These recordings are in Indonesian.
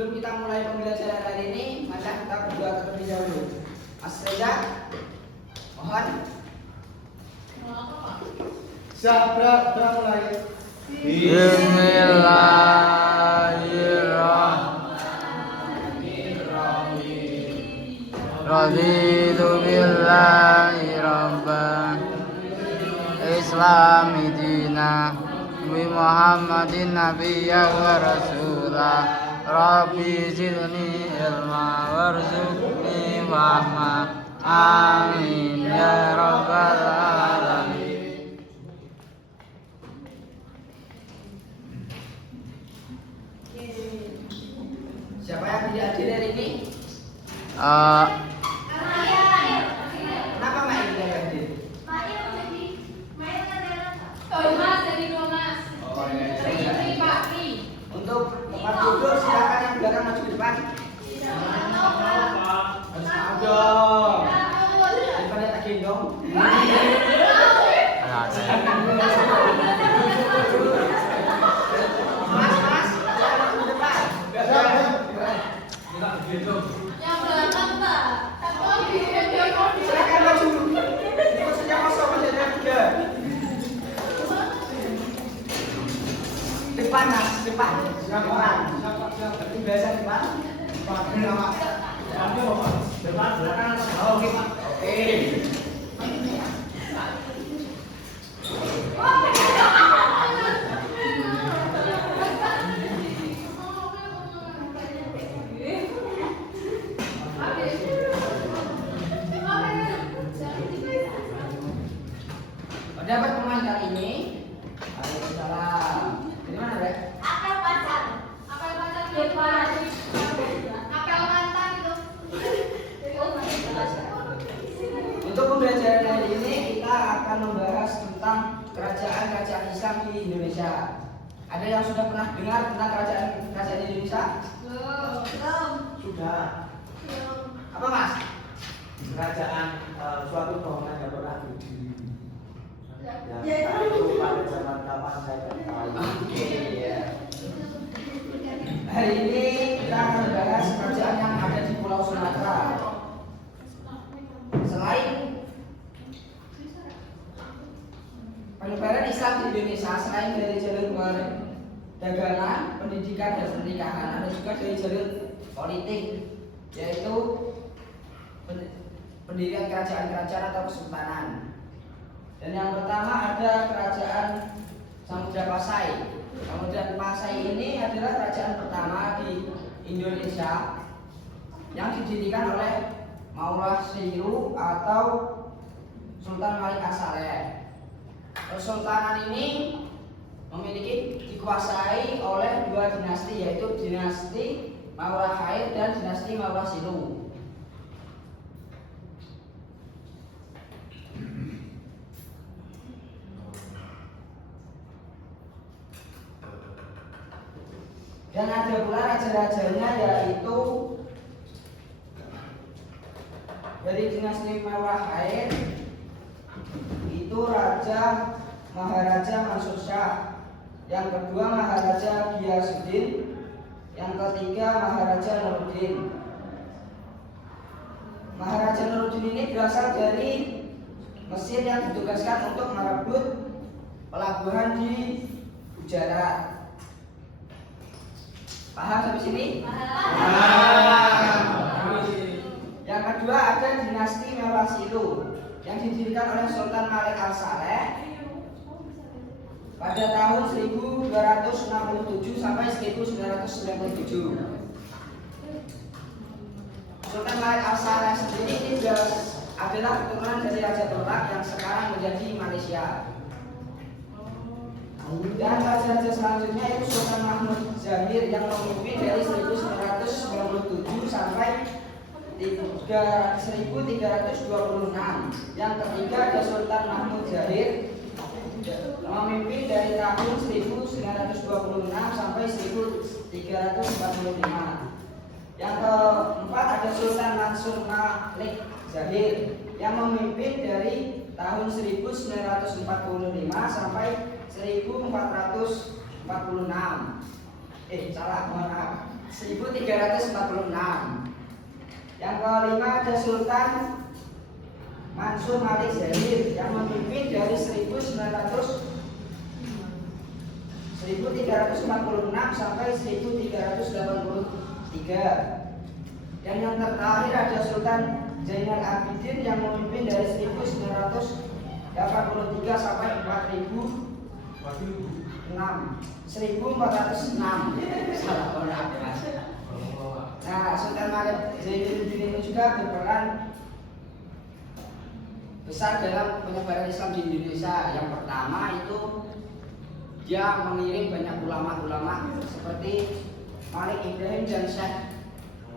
Sebelum kita mulai pembelajaran hari ini, mari kita berdoa terlebih dahulu. Mas Reza, mohon. Siap, mulai. Bismillahirrahmanirrahim. Raditu billahi rabban, Islami dina, bi Muhammadin nabiyya wa rasulah. Rabbi zidni ilma warzuqni fahma. Amin ya rabbal alamin. Siapa yang tidak hadir hari ini? Kenapa Mak tidak hadir? Untuk tempat duduk silakan yang belakang maju ke depan. Harus mau dong. Daripada tak gendong. Mas, silakan maju ke depan. Silakan maju. Ini kursinya kosong, masih ada 3. Depan Mas, depan. Seperti biasa depan. Depan, belakang. Oke Pak. Oke. Dapat pemain kali ini. Waalaikumsalam. Dari mana, Rek? Untuk pembelajaran hari ini kita akan membahas tentang kerajaan-kerajaan Islam di Indonesia. Ada yang sudah pernah dengar tentang kerajaan Indonesia? Sudah. Apa Mas? Kerajaan suatu bangunan yang pernah berdiri. Ya, itu pada zaman kapan saya tidak tahu. Oke, ya. Hari ini kita akan membahas kerajaan yang ada di Pulau Sumatera. Selain penyebaran Islam di Indonesia, selain dari jalur perdagangan, pendidikan, dan pernikahan, ada juga dari jalur politik, yaitu pendirian kerajaan-kerajaan atau kesultanan. Dan yang pertama ada kerajaan Samudra Pasai. Samudra Pasai ini adalah kerajaan pertama di Indonesia yang didirikan oleh Maulana Syiru atau Sultan Malik As-Saleh. Kesultanan ini dikuasai oleh 2 dinasti, yaitu dinasti Maulana Khair dan dinasti Maulana Syiru. Dan ada pula raja-rajanya, yaitu dari dinasti Maulana Khair itu Raja Maharaja Mansur Shah, yang kedua Maharaja Ghiyasuddin, yang ketiga Maharaja Nuruddin. Maharaja Nuruddin ini berasal dari Mesir yang ditugaskan untuk merebut pelabuhan di Gujarat. Paham sampai sini? Yang kedua ada dinasti Maulana Syiru yang didirikan oleh Sultan Malik As-Saleh pada tahun 1267 sampai 1997. Sultan Malik As-Saleh sendiri ini adalah keturunan dari Raja Torak yang sekarang menjadi Malaysia. Dan raja-raja selanjutnya itu Sultan Mahmud Zahir yang memimpin dari 1997 sampai 1326. Yang ketiga ada Sultan Mahmud Zahir memimpin dari tahun 1926 sampai 1345. Yang keempat ada Sultan Mansur Malik Zahir yang memimpin dari tahun 1945 sampai 1446. Mohon maaf, 1345 1346. Yang kelima ada Sultan Mansur Malik Zahir yang memimpin dari 1346 sampai 1383. Dan yang terakhir ada Sultan Zainal Abidin yang memimpin dari 1983 sampai 1406. Salah orang. Nah, Sultan Malik Zainuddin ini juga berperan besar dalam penyebaran Islam di Indonesia. Yang pertama itu dia mengirim banyak ulama-ulama seperti Malik Ibrahim dan Syekh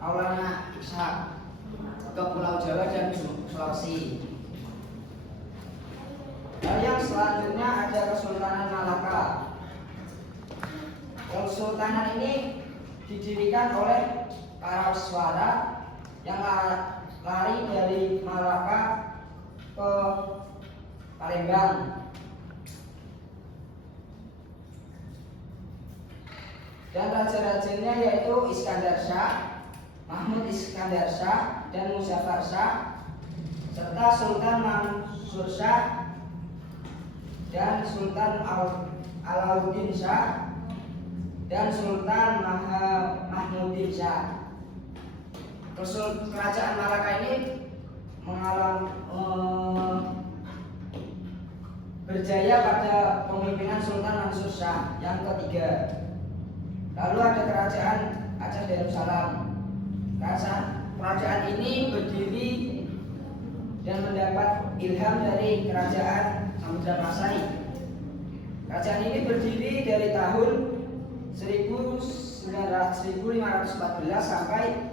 Maulana Ishaq ke Pulau Jawa dan Sulawesi. Lalu yang selanjutnya ada Kesultanan Malaka. Kesultanan ini didirikan oleh para suara yang lari dari Malaka ke Palembang. Dan raja-rajanya yaitu Iskandar Shah, Mahmud Iskandar Shah, dan Muzaffar Shah, serta Sultan Mansur Shah dan Sultan Alauddin Shah dan Sultan Mahmudin Shah. Kerajaan Malaka ini berjaya pada pemimpinan Sultan Mansur Shah yang ketiga. Lalu ada kerajaan Aceh Darussalam. Kerajaan ini berdiri dan mendapat ilham dari kerajaan Samudra Pasai. Kerajaan ini berdiri dari tahun 1514 sampai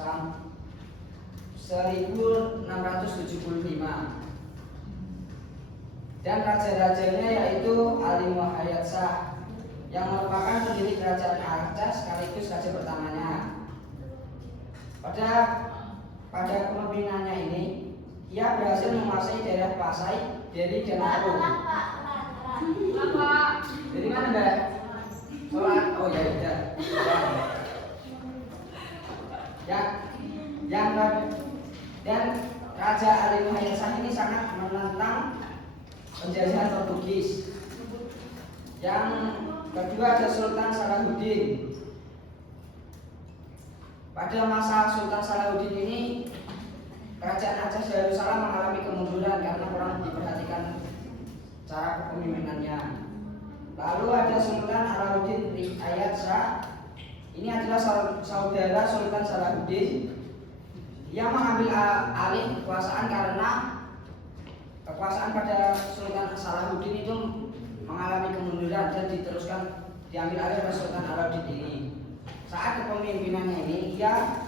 1675. Dan raja-rajanya yaitu Ali Muhayyad Shah yang merupakan pendiri kerajaan Aceh sekaligus raja pertamanya. Pada kepemimpinannya ini, ia berhasil menguasai daerah Pasai dari Danau. Dari mana Mbak? Sholat? Oh ya udah. Dan Raja Ali Muhayyad Shah ini sangat menentang penjajahan Portugis. Yang kedua ada Sultan Salahuddin. Pada masa Sultan Salahuddin ini, kerajaan Aceh Darussalam mengalami kemunduran karena kurang diperhatikan cara kepemimpinannya. Lalu ada Sultan Alauddin Riayat Shah. Ini adalah saudara Sultan Salahuddin. Ia mengambil alih kekuasaan karena kekuasaan pada Sultan Salahuddin itu mengalami kemunduran dan diambil alih oleh Sultan Alauddin ini. Saat kepemimpinannya ini, ia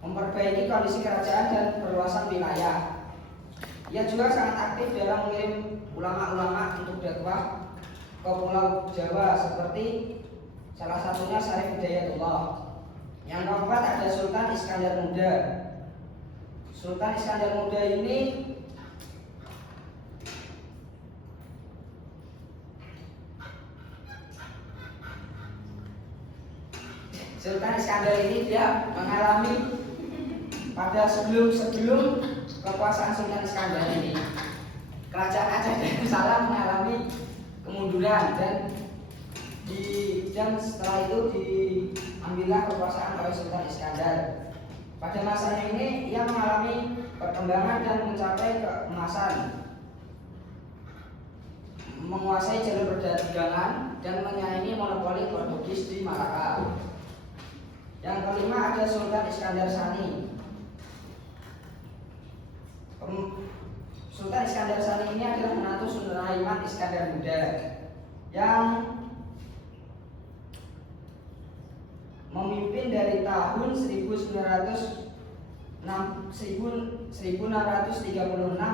memperbaiki kondisi kerajaan dan perluasan wilayah. Ia juga sangat aktif dalam mengirim ulama-ulama untuk dakwah ke Pulau Jawa seperti salah satunya Syarif Hidayatullah. Yang keempat ada Sultan Iskandar Muda. Sultan Iskandar Muda ini dia mengalami pada sebelum kekuasaan Sultan Iskandar ini, kerajaan Aceh Darussalam mengalami kemunduran dan setelah itu diambillah kekuasaan oleh Sultan Iskandar. Pada masanya ini ia mengalami perkembangan dan mencapai keemasan, menguasai jalur perdagangan dan menyaingi monopoli Portugis di Malaka. Yang kelima ada Sultan Iskandar Sani. Sultan Iskandar Sani ini adalah menantu Sulaiman Iskandar Muda yang memimpin dari tahun 1636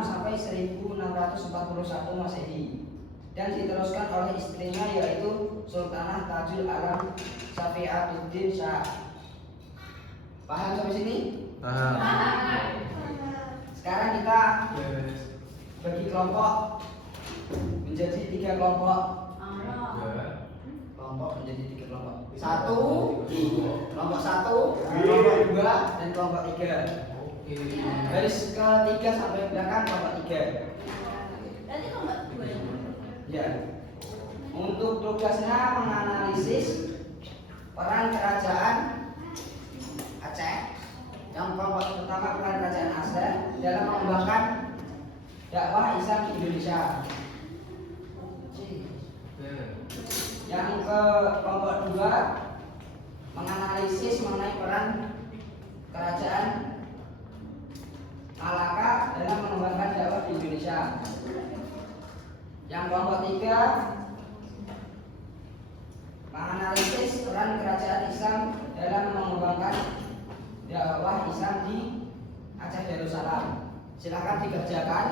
sampai 1641 Masehi dan diteruskan oleh istrinya yaitu Sultanah Tajul Alam Safiatuddin Shah. Paham sampai sini? Sekarang kita bagi kelompok menjadi 3 kelompok. kelompok menjadi 3 kelompok. Kelompok 1, kelompok 2, dan kelompok 3. Garis ke-3 sampai belakang kelompok 3. Berarti kelompok 2 ya? Ya. Untuk tugasnya menganalisis peran kerajaan Aceh. Yang kelompok pertama peran kerajaan Aceh dalam mengembangkan dakwah Islam di Indonesia. Yang ke kelompok 2 menganalisis mengenai peran kerajaan Malaka dalam mengembangkan dakwah di Indonesia. Yang kelompok 3 menganalisis peran kerajaan Islam dalam mengembangkan dakwah Islam di Aceh Darussalam. Silakan dikerjakan.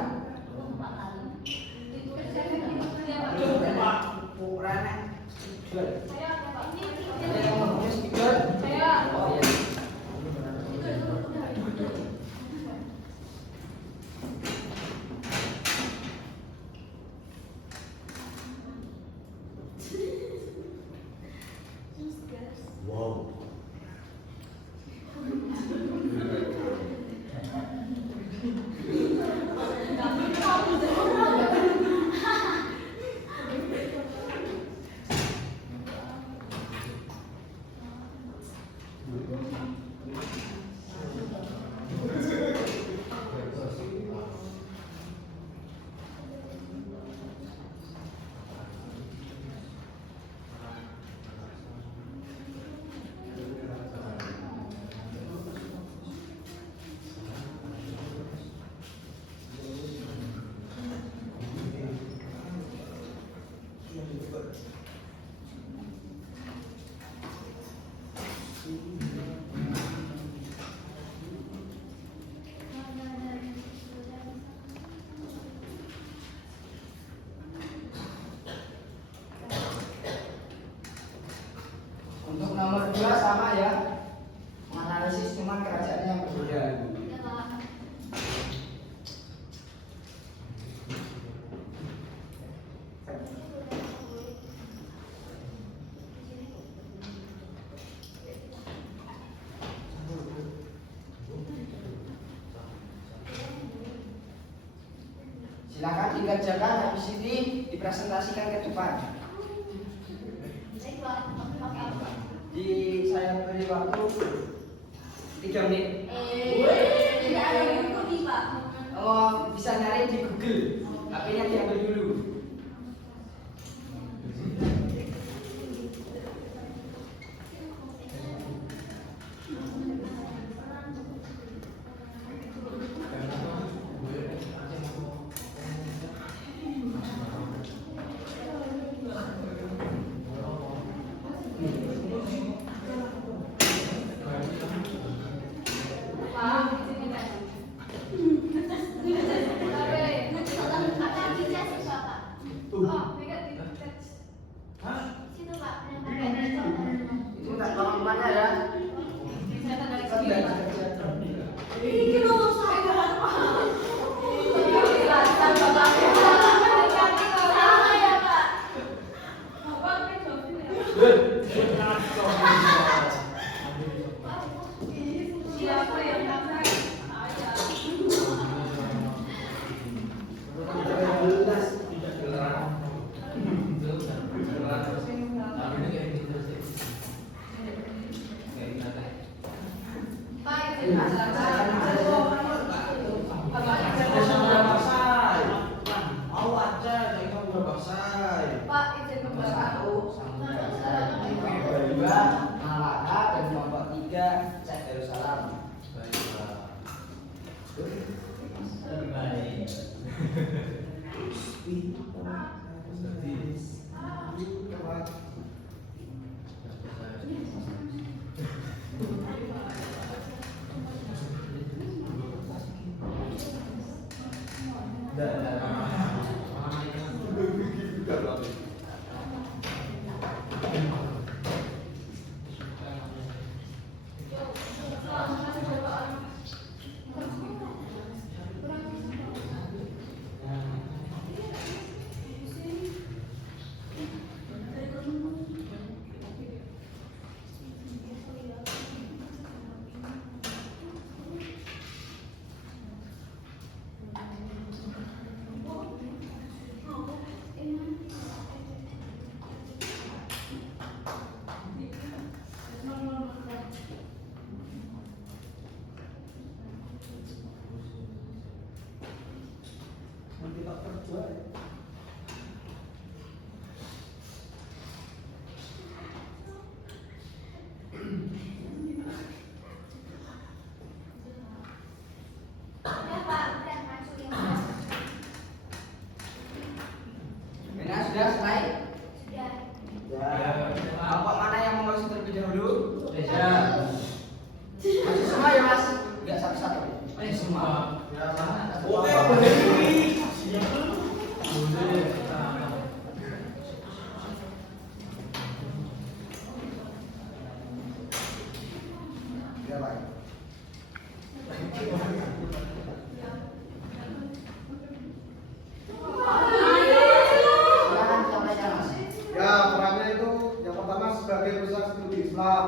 Ukurannya Saya ada Pak. ada yang mau speaker? Saya. Oh iya. Wow. Untuk nomor 2 sama ya. Menganalisis cuma kerajaan yang berbeda. Silakan dikerjakan, habis ini dipresentasikan ke depan. Saya beri waktu 3 menit. Tidak ada buku nih Pak. Oh, bisa nyari di Google. HP-nya diambil dulu. Itu tak tolong mana ya? Siapa yang Pak, izin beberapa. Malaka dan kelompok 3 Aceh Darussalam. Ya Pak, udah maju yang Mina sudah selesai? sudah. Ya. Kelompok mana yang mau masuk terlebih dahulu? Ya. Masuk semua ya mas? Enggak satu-satu. Masuk semua. Ya, mana? Oke, boleh. Ya, baik. Silakan sampaikan mas. Ya, perannya itu yang pertama sebagai pusat studi Islam,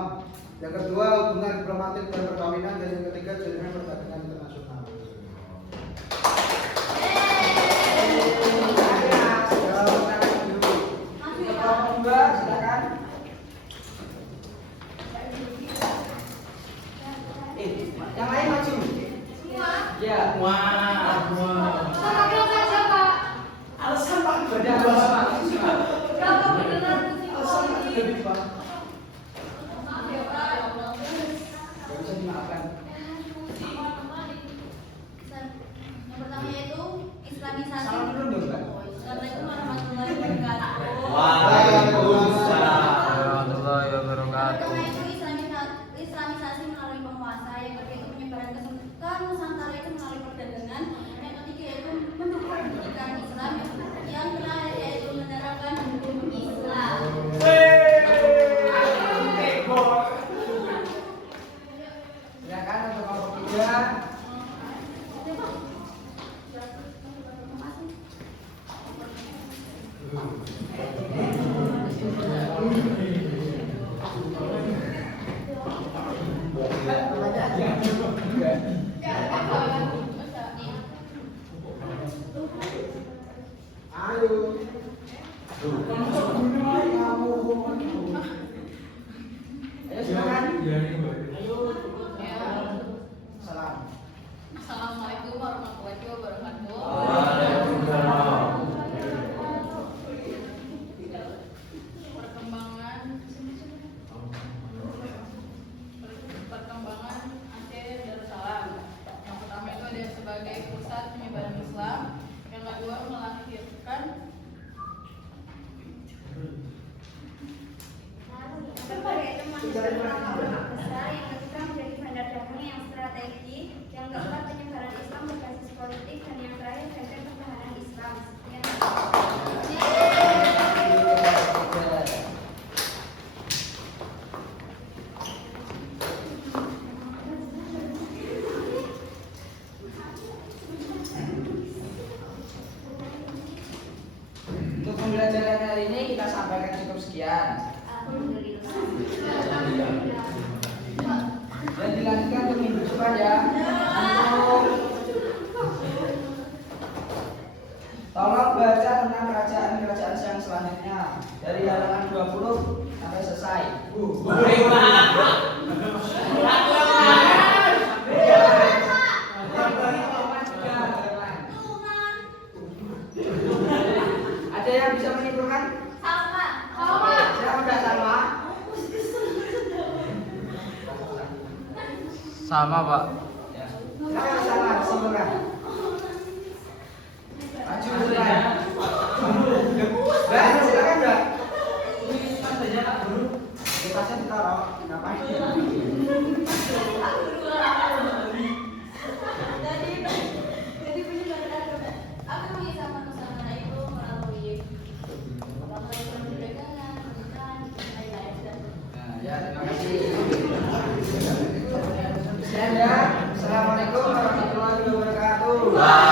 yang kedua hubungan diplomatik dan perkawinan, dan yang ketiga jaringan perdagangan internasional. Untuk kelompok dua, silakan. Yang lain maju. Semua. Ya. Sama bilang saja Pak. Alasan Pak Sudah semua. Berapa beneran sih? Alasan Pak lebih Pak. Maaf ya Pak. Gak bisa dimaafkan. Yang pertama yaitu Islamisasi. Salam dulu dong, Mbak. Assalamualaikum warahmatullahi wabarakatuh. Waalaikumsalam. Warahmatullahi Yang wabarakatuh. pertama itu Islamisasi melalui penguasa. Yang kedua itu penyebaran ke Nusantara itu melalui perdagangan. Yang ketiga yaitu mendukung pendidikan Islam. Yang terakhir yaitu menerapkan hukum Islam. Silakan untuk kelompok tiga. Ayo. Ayo silakan. Salam. Assalamualaikum warahmatullahi wabarakatuh. Waalaikumsalam. Perkembangan Aceh Darussalam. Yang pertama itu ada sebagai pusat penyebaran Islam. Yang kedua melahirkan Berbagai teman ulama besar, yang ketiga menjadi bandar dagang yang strategi, yang keempat penyebaran Islam berbasis politik, dan yang terakhir benteng pertahanan Islam. Untuk pembelajaran hari ini kita sampaikan cukup sekian. Dan dilanjutkan untuk minggu depan ya. Tolong baca tentang kerajaan-kerajaan yang selanjutnya dari halaman 20 sampai selesai. Baik Pak. Ada yang bisa menyimpulkan? Sama. Siapa udah sama? Sama, Pak. Siapa sama? Simpulkan. Maju silakan. Mbak, silakan Mbak. Kertasnya ditaruh. Ngapain? Jadi penyebaran agama. Aku mengisahkan Nusantara itu melalui perdagangan, pendidikan, lain-lain. Nah, ya, terima kasih. Sekian ya. Assalamualaikum warahmatullahi wabarakatuh.